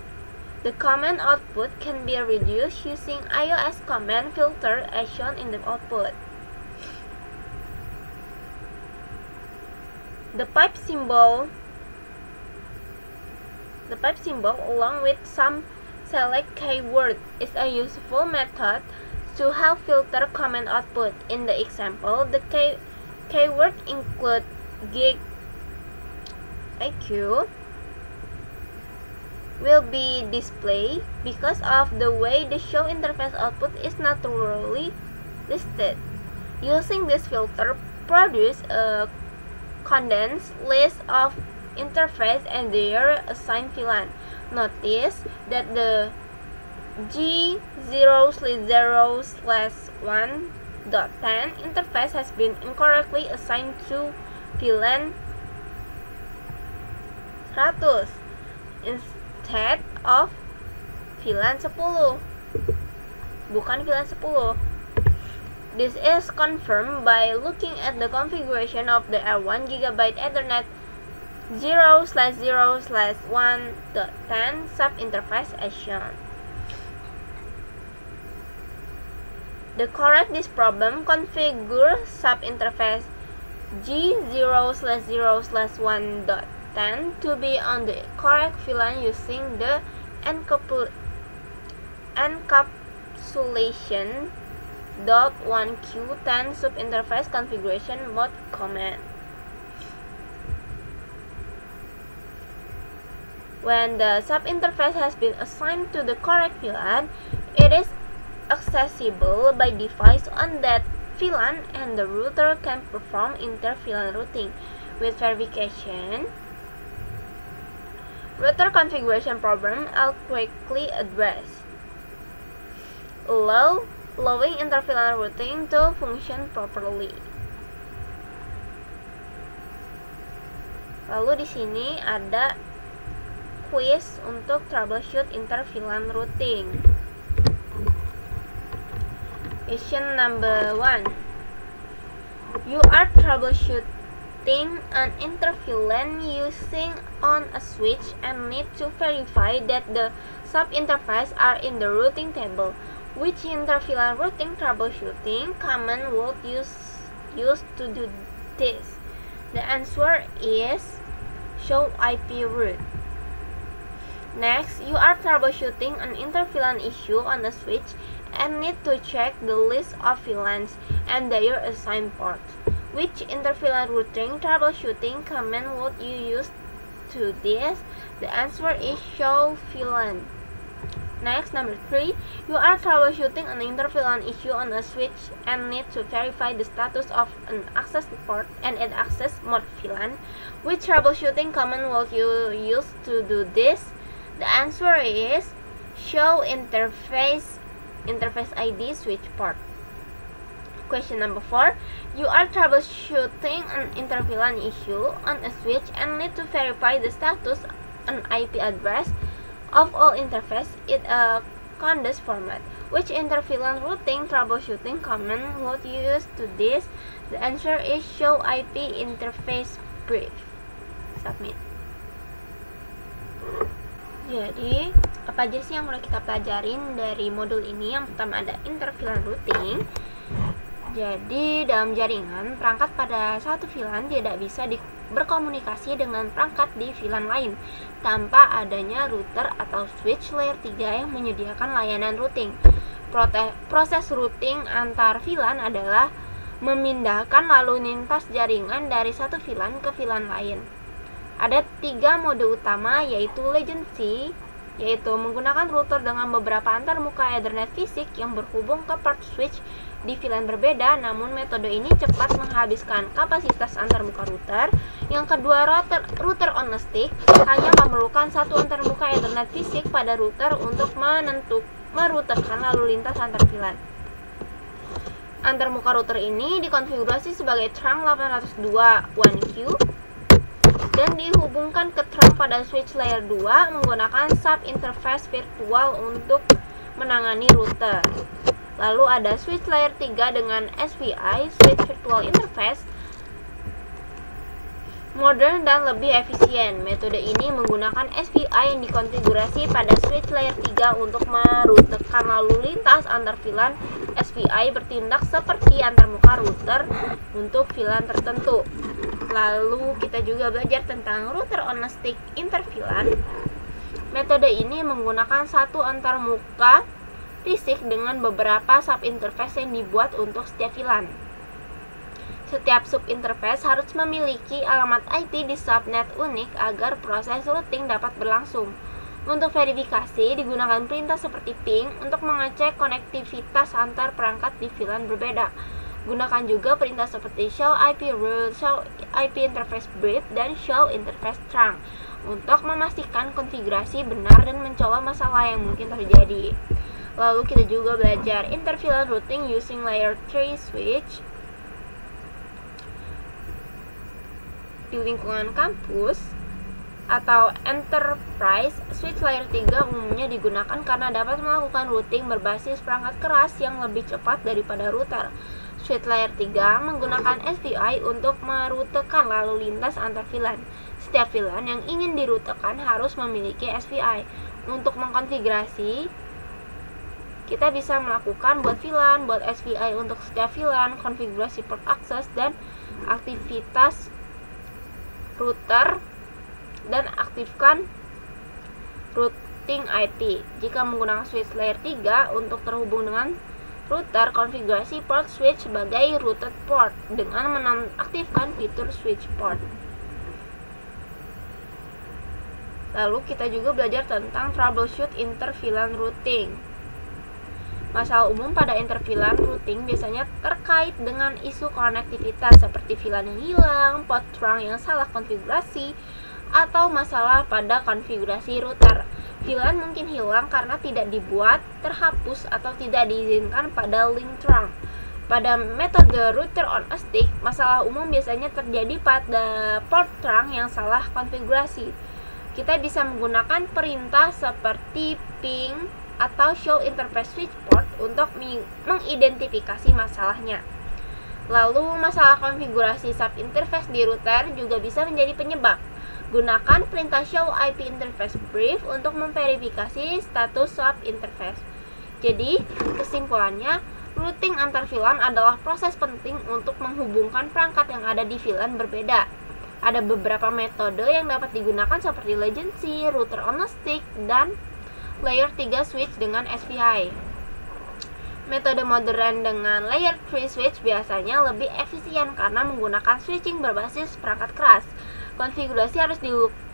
The command output can be reduced using iOS command filter as shown in the output. The pipe symbol along with some select keyword is a useful method to help filter command output. In the example, the keyword include gig IQ will be displayed because of the way the show interface output is naturally listed. Using this filter produce a condensed list of interface and their assigned VLAN. Notice that the G0/0/1.10 interface has been incorrectly assigned to VLAN 100 instead of VLAN 10. Bukan VLAN 10. This is confirmed by looking at the configuration of the R1 GB Ethernet 0/0/1.10 sub-interface as shown. To correct this problem, configure sub-interface G0/0/1.10 to be on the correct VLAN using the encapsulation .1q10 sub-interface configuration mode command. When the sub-interface has been assigned to the correct VLAN, it is accessible by device on that VLAN and the router can perform inter-VLAN routing. With verification, router configuration problem I'll quickly address. Allowing inter-VLAN routing to function properly. Lalu di sini ada quiz untuk troubleshoot inter-VLAN routing. Question number 1. You are troubleshooting an inter-VLAN using on a switch and need to verify that the sub-interface are in the routing table. Which inter-VLAN routing troubleshooting command would use to do this? The answer is show IP route. Next, you are troubleshooting an inter-VLAN issue on a switch and need to check the list of VLANs and their assigned ports. Which inter-VLAN routing troubleshooting command would you use to this? The answer is show VLAN. Next, number 3, you are troubleshooting an inter-VLAN issue on a switch and need to verify the status of an access port and an access mode VLAN. Which troubleshooting command would you use to do this? The answer is show interface ID switch port. Question number 4, you are troubleshooting an inter-VLAN issue on a switch and need to verify the status and IP address of all interface in a condes format. Which inter-VLAN routing troubleshooting command would you use to this? The answer is show IP interface brief. Submit. Jadi, apa aja sih yang mulai kita pelajarin dari modul ini? Yang pertama ada inter-VLAN routing. Jadi, dalam jaringan, perangkat pada satu VLAN tidak bisa berkomunikasi dengan perangkat di VLAN lain tanpa adanya router atau switch layer 3 yang menyediakan layanan routing. Proses routing antar VLAN adalah memindahkan lalu lintas jaringan dari satu VLAN ke VLAN lain. Ada 3 mode utama, yaitu latency, yaitu menggunakan router dengan beberapa antarmuka Ethernet fisik yang berhubung ke port switch di VLAN berbeda, namun metode ini cepat menghabiskan kapasitas antarmuka router. Yang kedua, router on a stick, hanya memerlukan satu antarmuka Ethernet fisik pada router untuk merutekan lalu lintas antar VLAN. Antarmuka router ini dikonfigurasi sebagai trunk 802 1Q dan dihubungkan ke trunk pada switch layer 2 menggunakan sub interface virtual untuk menangani router. Lalu ada switch layer 3 dengan SVI, switch virtual interface, modern dan lebih efisien. Metode ini menggunakan SVI yang dikonfigurasi pada switch layer 3 untuk merutekan lalu lintas antar VLAN. SVI bertindak seperti antarmuka router untuk VLAN tertentu. Lalu kita juga belajar tentang router on a stick inter-VLAN. Metode ini menggunakan satu antarmuka fisik dengan beberapa sub-interface yang dibuat untuk setiap VLAN. Setiap sub-interface harus memiliki alamat IP di subnet unik agar proses routing dapat berlangsung. Untuk verifikasi, digunakan perintah seperti ping untuk mengecek konektivitas antar perangkat di VLAN berbeda. Gunakan juga perintah seperti show IP route, show IP interface brief, dan show interface trunk untuk memastikan konfigurasi benar dan mencoba masalah yang mungkin terjadi. Lalu kita juga belajar inter-VLAN routing using layer 3 switch. Di lingkungan kampus atau enterprise, switch layer 3 umumnya digunakan karena dapat melakukan routing berbasis perangkat keras yang lebih cepat daripada router. Switch layer 3 menggunakan SVI untuk merutekan lalu lintas antar VLAN. Setiap VLAN yang ingin dirutekan harus memiliki SVI. Untuk mengkonfigurasi, kita bisa melakukan buat VLAN, buat SVI untuk setiap VLAN, konfigurasi port access, dan aktivitas router, dan aktifkan routing IP. Jika menggunakan switch layer 3 untuk terhubung dengan router, konfigurasi port switch sebagai routed port dengan menonaktifkan fitur switch port. Lalu kita juga belajar tentang troubleshoot inter-VLAN routing. Masalah umum pada inter-VLAN routing biasanya terkait dengan isu konektivitas seperti VLAN yang hilang, port trunk yang salah konfigurasi, atau masalah pada konfigurasi router. VLAN mungkin hilang karena tidak dibuat, terhapus, atau tidak diizinkan pada link trunk. Pada metode router on a stick, masalah umum biasanya terjadi pada port trunk yang salah konfigurasi. Kita bisa menggunakan perintah seperti ping atau show interface switch port untuk mengidentifikasi masalahnya. Lalu masalah konfigurasi sub interface di router juga bisa menjadi penyebab. Gunakan perintah show IP interface brief untuk memverifikasi status sub interface. Jadi, kesimpulannya, routing antar VLAN adalah proses penting untuk menghubungkan perangkat yang ada di VLAN berbeda. Ada beberapa metode yang dapat digunakan seperti latency, router on a stick, dan layer 3 switch dengan SVI. Metode modern dengan layer 3 switch biasanya lebih efisien karena menggunakan switching berbasis perangkat keras. Konfigurasi harus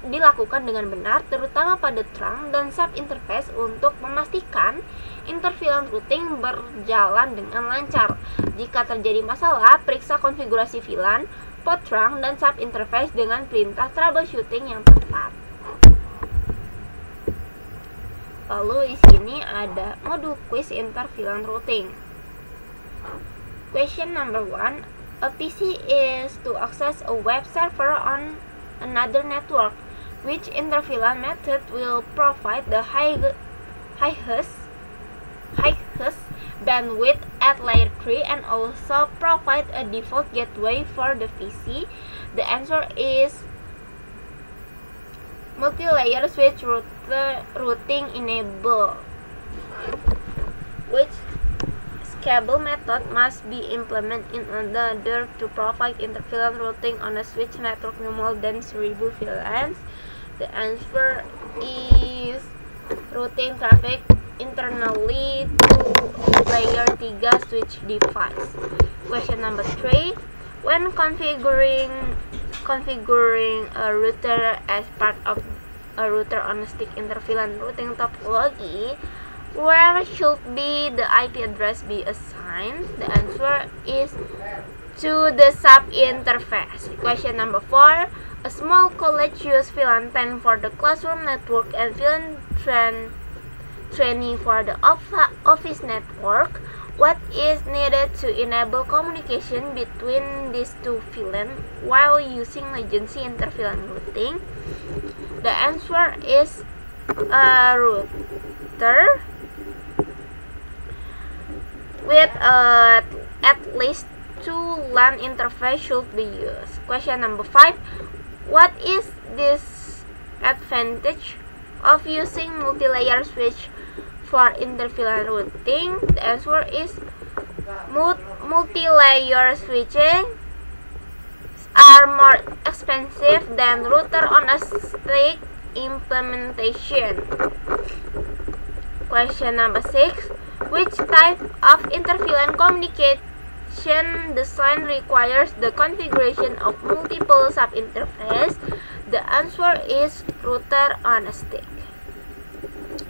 dilakukan dengan benar, terutama pada trunk dan sub interface untuk memastikan inter-VLAN routing berjalan dengan lancar. Jika terjadi masalah, periksa konfigurasi VLAN, port trunk, dan sub interface dengan perintah troubleshooting yang tepat. Lalu di sini ada modul quiz inter-VLAN routing. Question number 1. A PC is to access a web server on another network. Which inter-VLAN method will provide the highest bandwidth at layer 3 and also provide a default gateway for the PC? The answer is multi-layer switch routing enable. Which scalable method must be implemented in order to provide inter-VLAN routing on a switch network no more than 1000 VLANs? The answer is routing traffic internally to layer 3 switch device. Question number 3. When configuring configuring a router as part of a router on a stick interVLAN routing topology, where should be the IP address be assigned? The answer is to the sub-interface. Question number 4. A small college uses VLAN 10 for the classroom network and VLAN 20 for the office network. What is needed to enable communication between these two VLAN while using latency interVLAN routing? The answer is a router with at least 2 LAN interface should be used. Question number 5. What is this advantage of using multi-layer switch for interVLAN routing? The answer is multi-layer switching are more expensive than router on a stick implementation. Question number 6. Which type of interVLAN communication design requires the configuration of multiple sub-interface? The answer is router on a stick.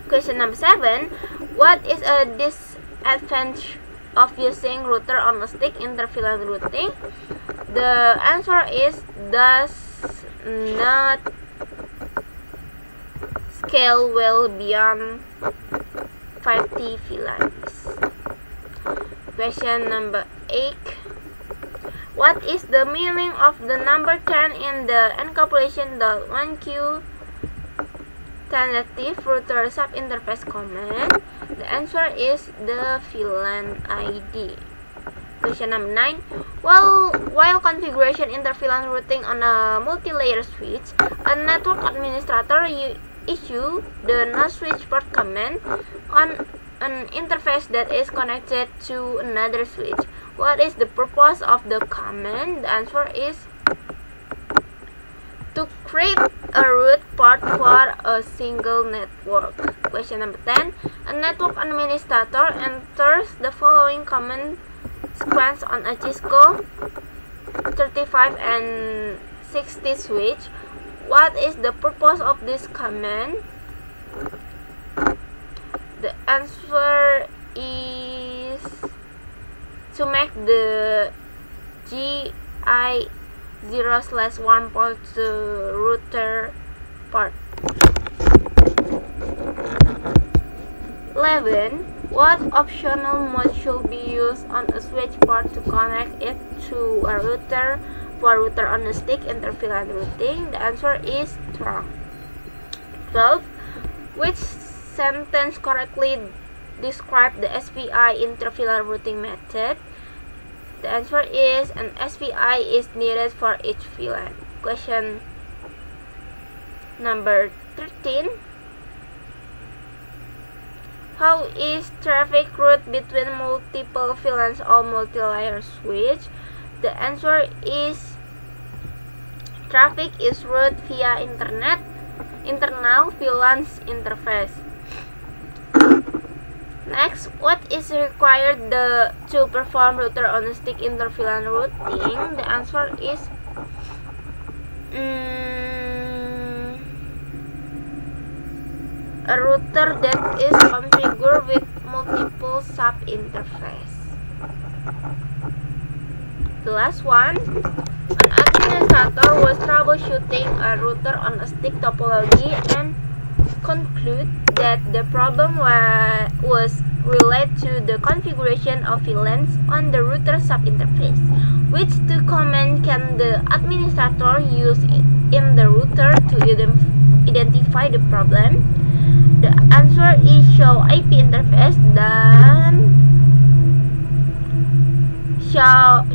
Question number 7. What is a disadvantage of using router on a stick interVLAN routing? The answer is does not scale well beyond 50 VLANs. Question number 8. What is the meaning of the number 10 in the encapsulation.1q tentative router sub-interface command? The answer is the VLAN ID. Question number 9. While configuration interVLAN routing on a multi-layer switch, a network administrator issue the no switch port command on an interface that is connected to another switch. What is the purpose of the command? The answer is to create a root port for a single network. Question number 10. A network administrator enters the following command sequence on a Cisco 35 and 60 switch. What is the purpose of this command? The answer is to make the GI0/1 port the router port. 11. What optional mode should be used on a switch port to connect it to a router for router on a stick interVLAN routing? The answer is trunk. 12. Which sentence correctly describe the SVI interVLAN routing method? The answer is an SVI is needed for each VLAN. Question number 13. How is traffic route between multiple VLANs or multi-layer switch? The answer is traffic is routed via internal VLANs interface. Next, what is required to perform router on a stick interVLAN routing? The answer is a router that is configured with multiple sub-interface. The last one, an administrator was troubleshooting a router on a stick topology and conclude that the problem was related to the configuration of VLANs on the router sub-interface. Which two commands can the administrator use in the router to identify the problem? The answer is show IP interface dan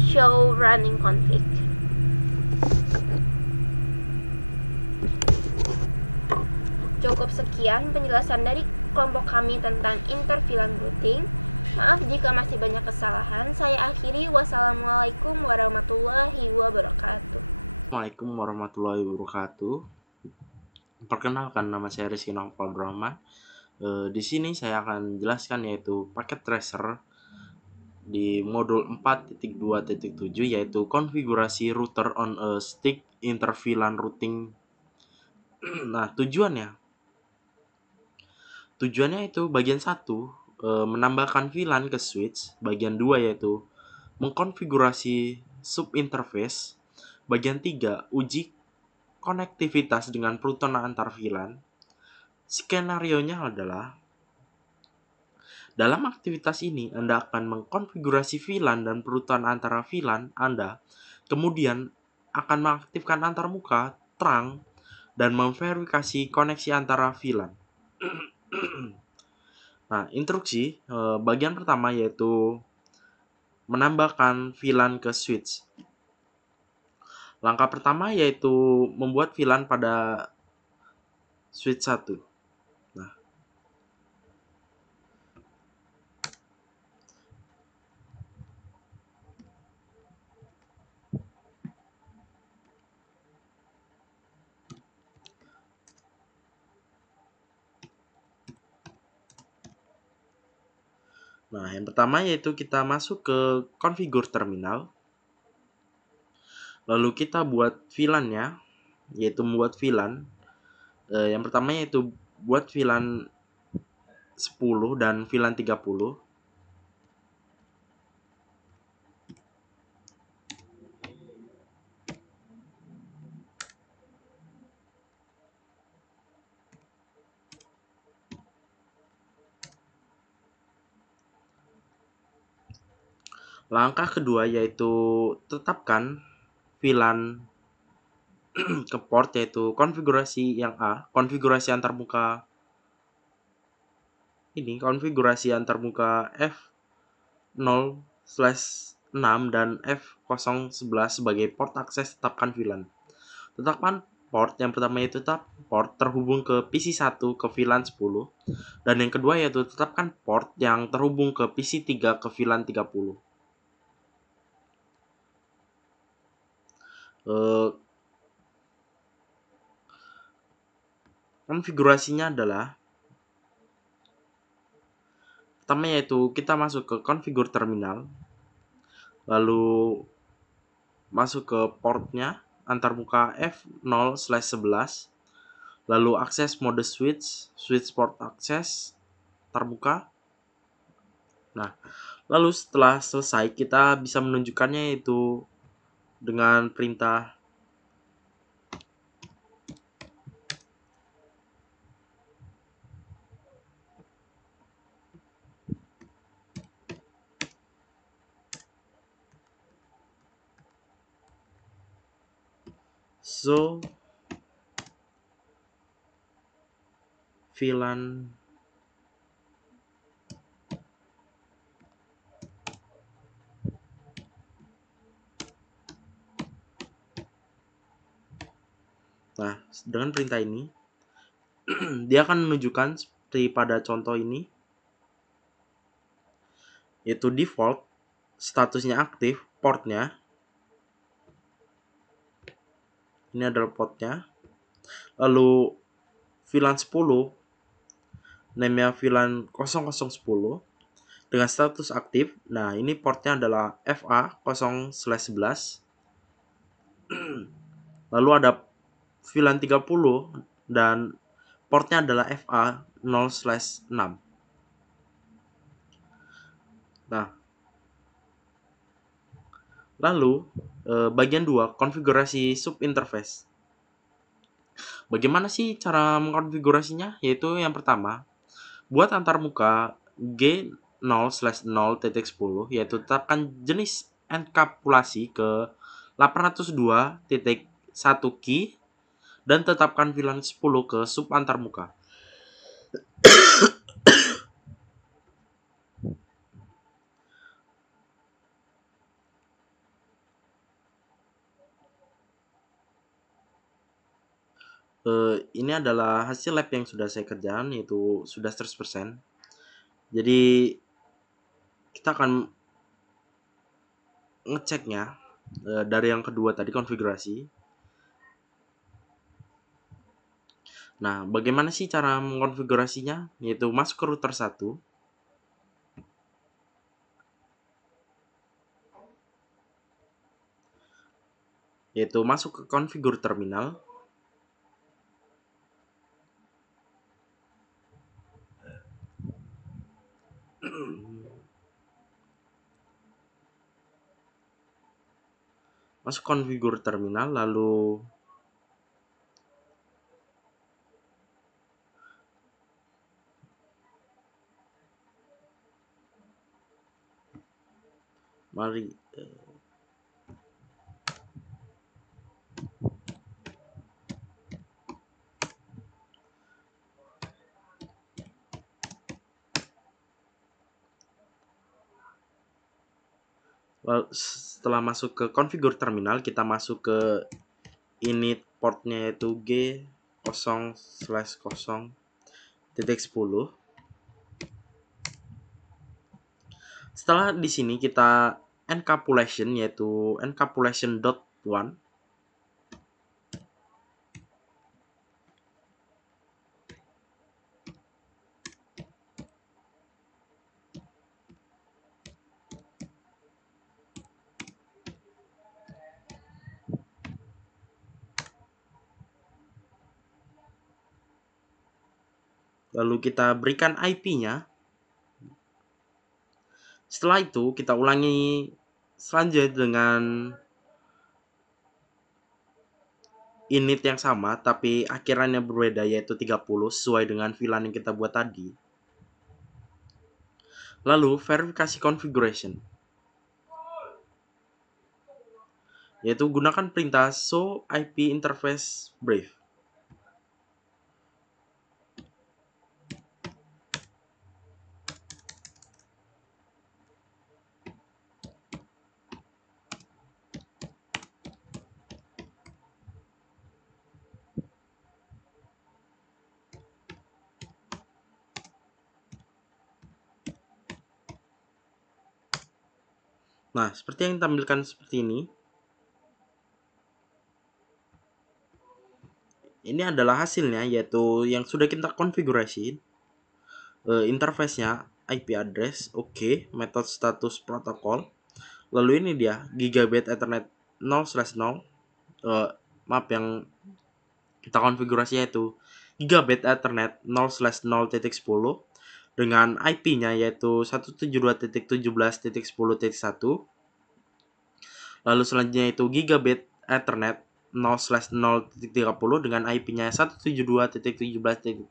show running config. Cukup sekian penjelasan dari kelompok kami tentang interVLAN routing. Maaf jika masih banyak kesalahan. Saya akhiri. Wassalamualaikum warahmatullahi wabarakatuh. Assalamualaikum warahmatullahi wabarakatuh. Perkenalkan, nama saya Rizky Naufal Brahman. Di sini saya akan jelaskan yaitu paket tracer di modul 4.2.7 yaitu konfigurasi router on a stick interVLAN routing. Nah, tujuannya itu bagian 1 menambahkan VLAN ke switch, bagian 2 yaitu mengkonfigurasi subinterface, bagian 3 uji konektivitas dengan perutan antar VLAN. Skenarionya adalah dalam aktivitas ini Anda akan mengkonfigurasi VLAN dan perutan antara VLAN Anda, kemudian akan mengaktifkan antarmuka terang dan memverifikasi koneksi antara VLAN. Nah, instruksi bagian pertama yaitu menambahkan VLAN ke switch. Langkah pertama yaitu membuat VLAN pada switch 1. Nah, yang pertama yaitu kita masuk ke configure terminal. Lalu kita buat VLAN-nya, yaitu membuat VLAN. Yang pertama yaitu buat VLAN 10 dan VLAN 30. Langkah kedua yaitu tetapkan VLAN ke port yaitu konfigurasi yang A, konfigurasi antarmuka F0/6 dan F011 sebagai port akses. Tetapkan VLAN. Tetapkan port yang pertama yaitu tetap port terhubung ke PC1 ke VLAN 10 dan yang kedua yaitu tetapkan port yang terhubung ke PC3 ke VLAN 30. Konfigurasinya adalah pertama yaitu kita masuk ke configure terminal, lalu masuk ke portnya antarmuka F0/11, lalu akses mode switch port access terbuka. Nah, lalu setelah selesai kita bisa menunjukkannya yaitu dengan perintah show VLAN Nah, dengan perintah ini dia akan menunjukkan seperti pada contoh ini, yaitu default statusnya aktif, portnya ini adalah portnya, lalu VLAN 10 namanya VLAN 0010 dengan status aktif. Nah, ini portnya adalah FA0/11. Lalu ada VLAN 30 dan portnya adalah FA0/6. Nah, lalu bagian 2 konfigurasi subinterface. Bagaimana sih cara mengkonfigurasinya? Yaitu yang pertama, buat antarmuka G0/0.10 yaitu tetapkan jenis enkapsulasi ke 802.1 key dan tetapkan VLAN 10 ke sub antarmuka. Ini adalah hasil lab yang sudah saya kerjakan, yaitu sudah 100%. Jadi kita akan ngeceknya dari yang kedua tadi, konfigurasi. Nah, bagaimana sih cara mengkonfigurasinya? Yaitu masuk ke router 1, yaitu masuk ke configure terminal. Masuk configure terminal, lalu mari setelah masuk ke configure terminal, kita masuk ke init portnya yaitu G0/0.10. Setelah di sini kita encapsulation yaitu encapsulation.1. Lalu kita berikan IP-nya. Setelah itu kita ulangi selanjutnya dengan init yang sama tapi akhirannya berbeda yaitu 30 sesuai dengan VLAN yang kita buat tadi. Lalu verifikasi configuration, yaitu gunakan perintah show IP interface brief. Nah, seperti yang ditampilkan seperti ini. Ini adalah hasilnya, yaitu yang sudah kita konfigurasi. Interface-nya IP address, oke, method status protokol. Lalu ini dia gigabit Ethernet 0/0. Maaf, yang kita konfigurasi yaitu gigabit Ethernet 0/0.10 dengan IP-nya yaitu 172.17.10.1. Lalu selanjutnya itu gigabit Ethernet 0/0.30 dengan IP-nya 172.17.30.1.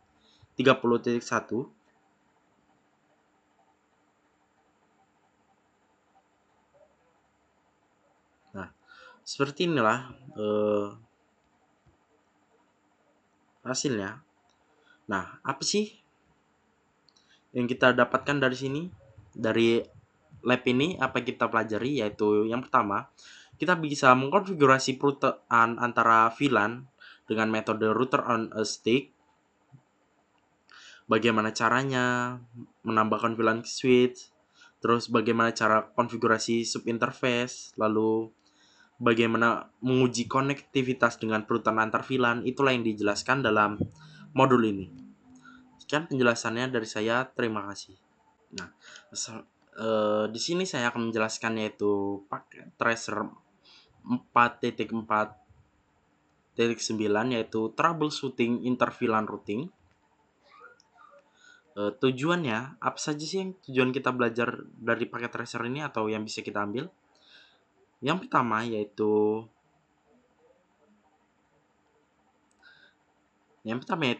Nah, seperti inilah hasilnya. Nah, apa sih yang kita dapatkan dari sini? Dari lab ini apa kita pelajari, yaitu yang pertama, kita bisa mengkonfigurasi perutean antara VLAN dengan metode router on a stick. Bagaimana caranya menambahkan VLAN switch, terus bagaimana cara konfigurasi subinterface, lalu bagaimana menguji konektivitas dengan perutean antar VLAN, itulah yang dijelaskan dalam modul ini. Sekian penjelasannya dari saya, terima kasih. Nah, di sini saya akan menjelaskan yaitu paket tracer 4.4.9 yaitu troubleshooting inter-VLAN routing. Tujuannya apa saja sih yang tujuan kita belajar dari paket tracer ini atau yang bisa kita ambil? Yang pertama yaitu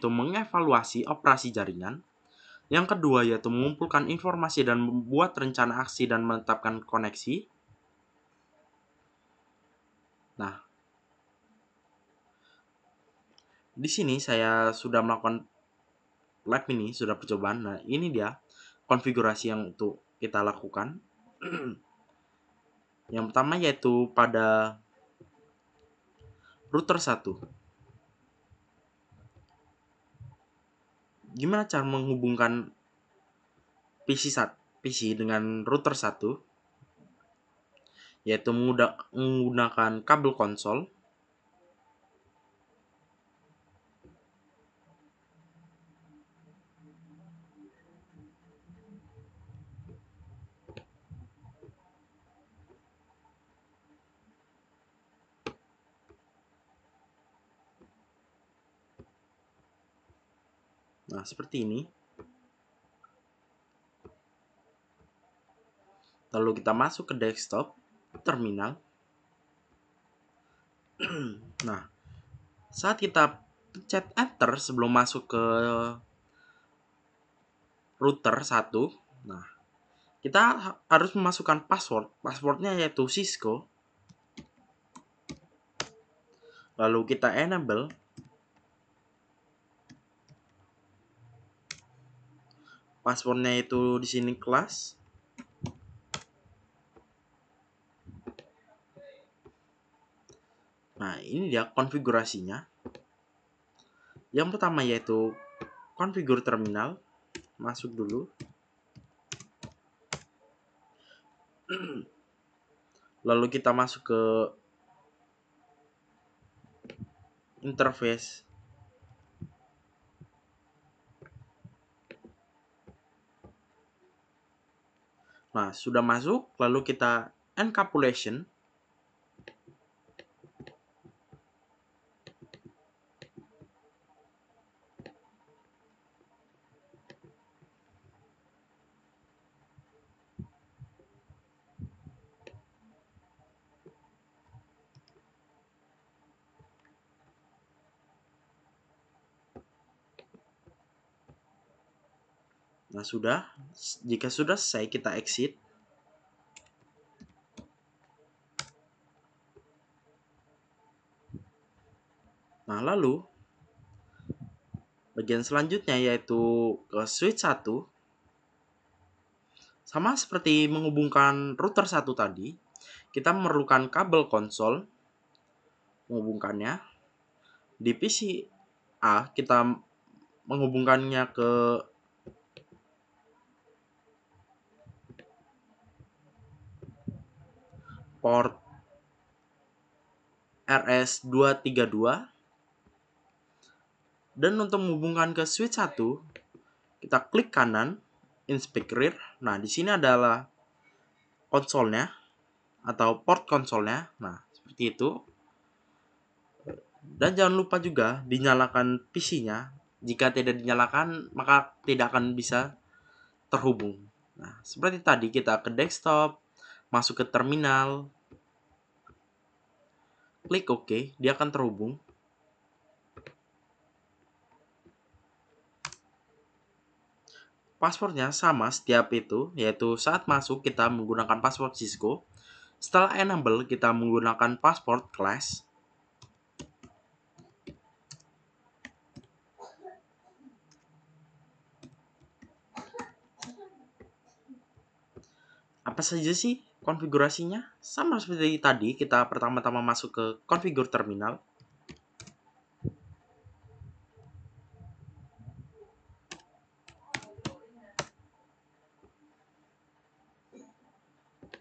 mengevaluasi operasi jaringan. Yang kedua yaitu mengumpulkan informasi dan membuat rencana aksi dan menetapkan koneksi. Nah, di sini saya sudah melakukan lab ini, sudah percobaan. Nah, ini dia konfigurasi yang untuk kita lakukan. Yang pertama yaitu pada router 1. Gimana cara menghubungkan PC dengan router 1? Yaitu menggunakan kabel konsol. Nah, seperti ini. Lalu kita masuk ke desktop, terminal. Nah, saat kita pencet enter sebelum masuk ke router 1, nah, kita harus memasukkan password. Passwordnya yaitu Cisco. Lalu kita enable. Passwordnya itu di sini kelas. Nah, ini dia konfigurasinya. Yang pertama yaitu configure terminal. Masuk dulu. Lalu kita masuk ke interface. Nah, sudah masuk, lalu kita encapsulation. Nah, sudah. Jika sudah selesai, kita exit. Nah, lalu bagian selanjutnya yaitu ke switch 1. Sama seperti menghubungkan router 1 tadi, kita memerlukan kabel konsol menghubungkannya. Di PC A, kita menghubungkannya ke port RS232. Dan untuk menghubungkan ke switch 1, kita klik kanan, inspect rear. Nah, di sini adalah konsolnya atau port konsolnya. Nah, seperti itu. Dan jangan lupa juga dinyalakan PC-nya. Jika tidak dinyalakan, maka tidak akan bisa terhubung. Nah, seperti tadi kita ke desktop, masuk ke terminal, klik OK, dia akan terhubung. Passwordnya sama setiap itu, yaitu saat masuk kita menggunakan password Cisco. Setelah enable, kita menggunakan password class. Apa saja sih konfigurasinya? Sama seperti tadi, kita pertama-tama masuk ke configure terminal.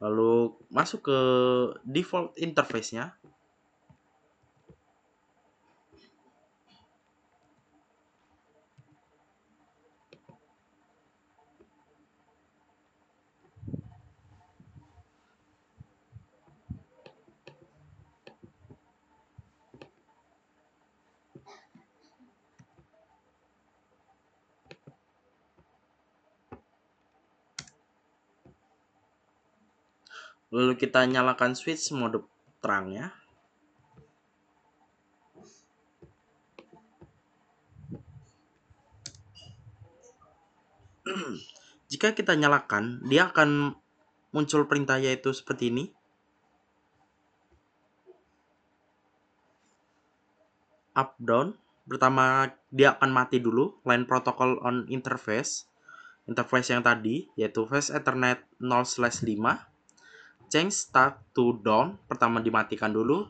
Lalu masuk ke default interface-nya. Lalu kita nyalakan switch mode terangnya. Jika kita nyalakan, dia akan muncul perintah yaitu seperti ini. Up down. Pertama dia akan mati dulu line protocol on interface. Interface yang tadi yaitu Fast Ethernet 0/5. Change start to down. Pertama dimatikan dulu.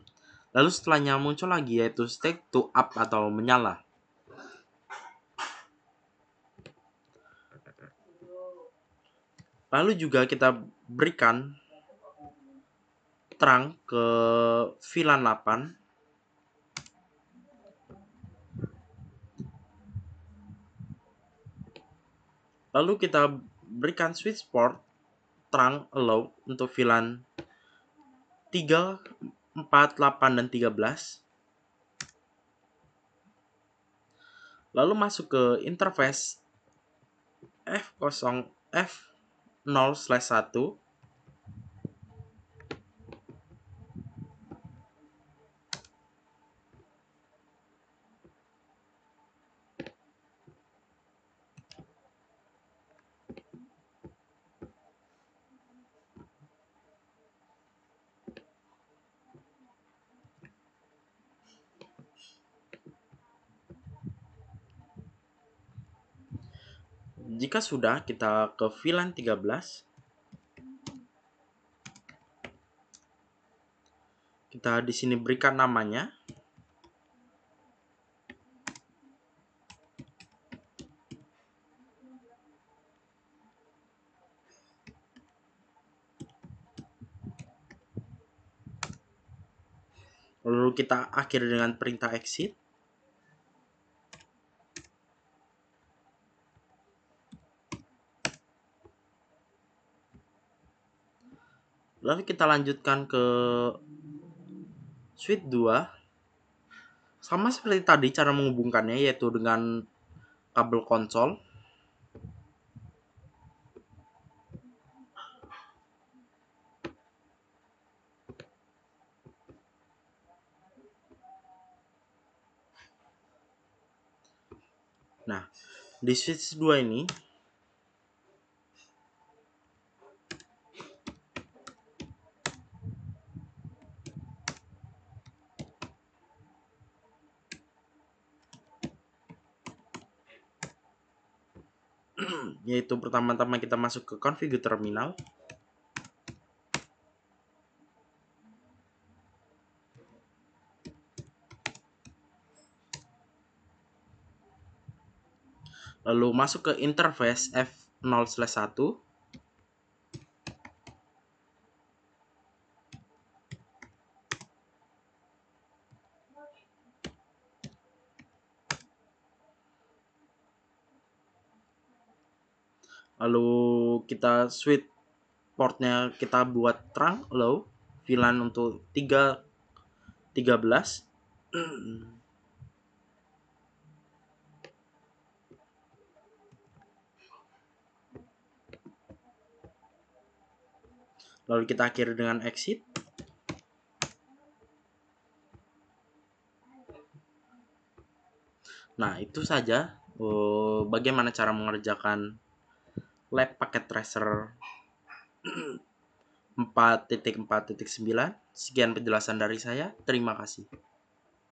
Lalu setelahnya muncul lagi yaitu state to up atau menyala. Lalu juga kita berikan terang ke VLAN 8. Lalu kita berikan switch port terang allow untuk VLAN 3, 4, 8, dan 13. Lalu masuk ke interface F0 F0/1. Jika sudah, kita ke VLAN 13. Kita di sini berikan namanya. Lalu kita akhiri dengan perintah exit. Lalu kita lanjutkan ke switch 2. Sama seperti tadi cara menghubungkannya, yaitu dengan kabel konsol. Nah, di switch 2 ini yaitu pertama-tama kita masuk ke configure terminal. Lalu masuk ke interface F0/1. Lalu kita switch portnya, kita buat trunk low, VLAN untuk 13. Lalu kita akhiri dengan exit. Nah, itu saja bagaimana cara mengerjakan lab paket tracer 4.4.9. Sekian penjelasan dari saya. Terima kasih.